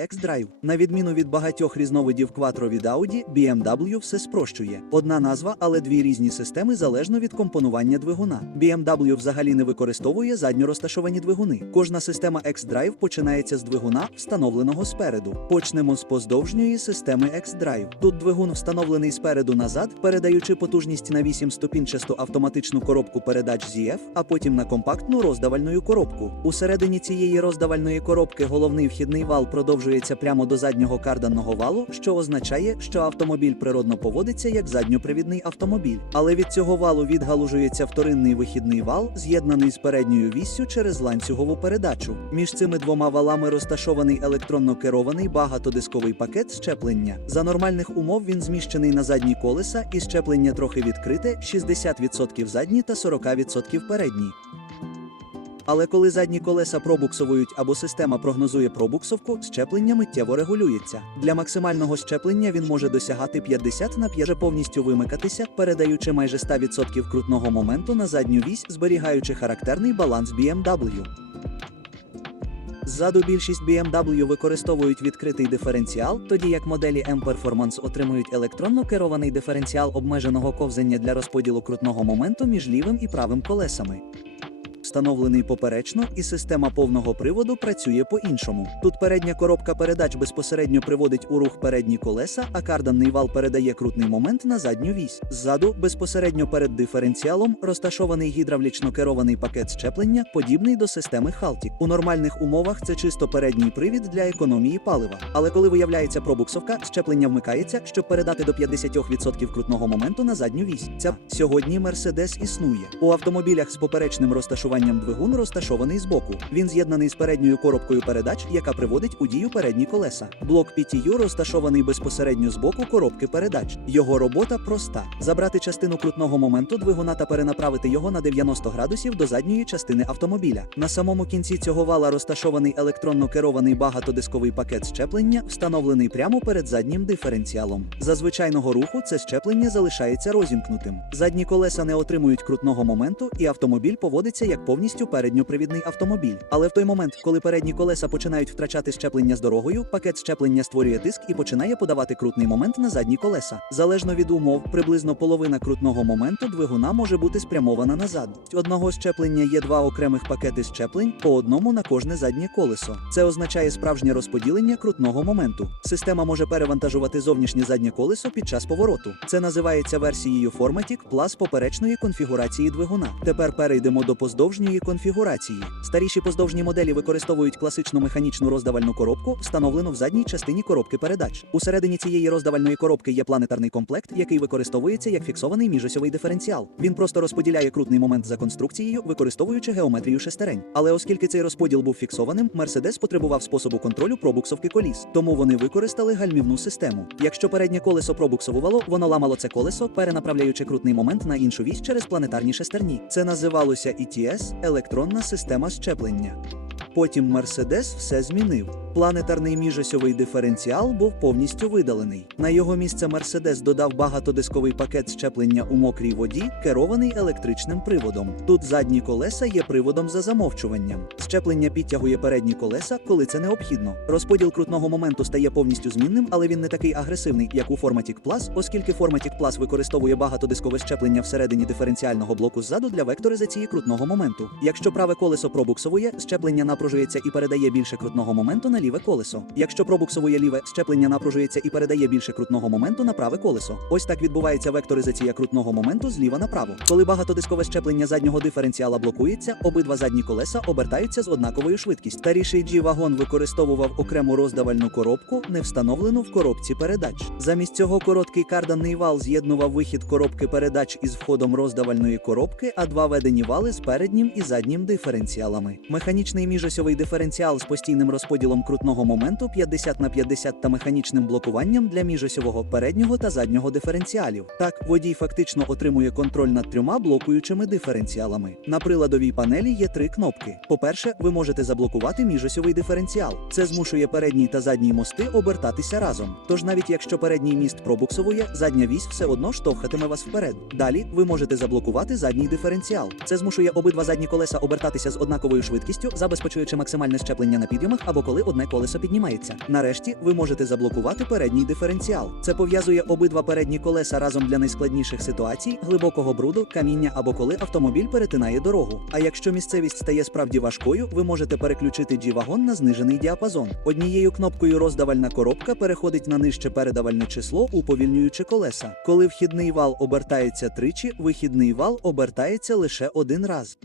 X-Drive. На відміну від багатьох різновидів Quattro від Audi, BMW все спрощує. Одна назва, але дві різні системи залежно від компонування двигуна. BMW взагалі не використовує задньо розташовані двигуни. Кожна система X-Drive починається з двигуна, встановленого спереду. Почнемо з поздовжньої системи X-Drive. Тут двигун встановлений спереду назад, передаючи потужність на 8 ступінчасту автоматичну коробку передач ZF, а потім на компактну роздавальну коробку. Усередині цієї роздавальної коробки головний вхідний вал продовжується прямо до заднього карданного валу, що означає, що автомобіль природно поводиться як задньопривідний автомобіль. Але від цього валу відгалужується вторинний вихідний вал, з'єднаний з передньою віссю через ланцюгову передачу. Між цими двома валами розташований електронно керований багатодисковий пакет щеплення. За нормальних умов він зміщений на задні колеса, і щеплення трохи відкрите 60% задні та 40% передні. Але коли задні колеса пробуксовують або система прогнозує пробуксовку, щеплення миттєво регулюється. Для максимального щеплення він може досягати 50 на 5 повністю вимикатися, передаючи майже 100% крутного моменту на задню вісь, зберігаючи характерний баланс BMW. Ззаду більшість BMW використовують відкритий диференціал, тоді як моделі M Performance отримують електронно керований диференціал обмеженого ковзання для розподілу крутного моменту між лівим і правим колесами. Встановлений поперечно, і система повного приводу працює по-іншому. Тут передня коробка передач безпосередньо приводить у рух передні колеса, а карданний вал передає крутний момент на задню вісь. Ззаду, безпосередньо перед диференціалом, розташований гідравлічно керований пакет щеплення, подібний до системи Haltic. У нормальних умовах це чисто передній привід для економії палива. Але коли виявляється пробуксовка, щеплення вмикається, щоб передати до 50% крутного моменту на задню вісь. Ця сьогодні Mercedes існує. У автомобілях з поперечним розташуванням двигун розташований збоку. Він з'єднаний з передньою коробкою передач, яка приводить у дію передні колеса. Блок PTU розташований безпосередньо з боку коробки передач. Його робота проста: забрати частину крутного моменту двигуна та перенаправити його на 90 градусів до задньої частини автомобіля. На самому кінці цього вала розташований електронно керований багатодисковий пакет щеплення, встановлений прямо перед заднім диференціалом. За звичайного руху це щеплення залишається розімкнутим. Задні колеса не отримують крутного моменту, і автомобіль поводиться як повністю передньопривідний автомобіль. Але в той момент, коли передні колеса починають втрачати щеплення з дорогою, пакет щеплення створює тиск і починає подавати крутний момент на задні колеса. Залежно від умов, приблизно половина крутного моменту двигуна може бути спрямована назад. Одного щеплення є два окремих пакети щеплень, по одному на кожне заднє колесо. Це означає справжнє розподілення крутного моменту. Система може перевантажувати зовнішнє заднє колесо під час повороту. Це називається версією Formatic Plus поперечної конфігурації двигуна. Тепер перейдемо до поздовжньої конфігурації. Старіші поздовжні моделі використовують класичну механічну роздавальну коробку, встановлену в задній частині коробки передач. Усередині цієї роздавальної коробки є планетарний комплект, який використовується як фіксований міжосьовий диференціал. Він просто розподіляє крутний момент за конструкцією, використовуючи геометрію шестерень. Але оскільки цей розподіл був фіксованим, Mercedes потребував способу контролю пробуксовки коліс, тому вони використали гальмівну систему. Якщо переднє колесо пробуксовувало, воно ламало це колесо, перенаправляючи крутний момент на іншу вісь через планетарні шестерні. Це називалося ETS – електронна система щеплення. Потім Mercedes все змінив. Планетарний міжосьовий диференціал був повністю видалений. На його місце Mercedes додав багатодисковий пакет щеплення у мокрій воді, керований електричним приводом. Тут задні колеса є приводом за замовчуванням. Щеплення підтягує передні колеса, коли це необхідно. Розподіл крутного моменту стає повністю змінним, але він не такий агресивний, як у Formatic Plus, оскільки Formatic Plus використовує багатодискове щеплення всередині диференціального блоку ззаду для векторизації крутного моменту. Якщо праве колесо пробуксовує, щеплення напружується і передає більше крутного моменту на ліве колесо. Якщо пробуксовує ліве, щеплення напружується і передає більше крутного моменту на праве колесо. Ось так відбувається векторизація крутного моменту зліва направо. Коли багатодискове щеплення заднього диференціала блокується, обидва задні колеса обертаються з однаковою швидкістю. Старіший G-вагон використовував окрему роздавальну коробку, не встановлену в коробці передач. Замість цього короткий карданний вал з'єднував вихід коробки передач із входом роздавальної коробки, а два ведені вали з переднім і заднім диференціалами. Механічний міжосьовий диференціал з постійним розподілом крутного моменту 50 на 50 та механічним блокуванням для міжосьового переднього та заднього диференціалів. Так, водій фактично отримує контроль над трьома блокуючими диференціалами. На приладовій панелі є три кнопки. По-перше, ви можете заблокувати міжосьовий диференціал. Це змушує передній та задній мости обертатися разом. Тож навіть якщо передній міст пробуксовує, задня вісь все одно штовхатиме вас вперед. Далі ви можете заблокувати задній диференціал. Це змушує обидва задні колеса обертатися з однаковою швидкістю, забезпечує забезпечуючи максимальне щеплення на підйомах або коли одне колесо піднімається. Нарешті ви можете заблокувати передній диференціал. Це пов'язує обидва передні колеса разом для найскладніших ситуацій, глибокого бруду, каміння або коли автомобіль перетинає дорогу. А якщо місцевість стає справді важкою, ви можете переключити G-вагон на знижений діапазон. Однією кнопкою роздавальна коробка переходить на нижче передавальне число, уповільнюючи колеса. Коли вхідний вал обертається тричі, вихідний вал обертається лише один раз.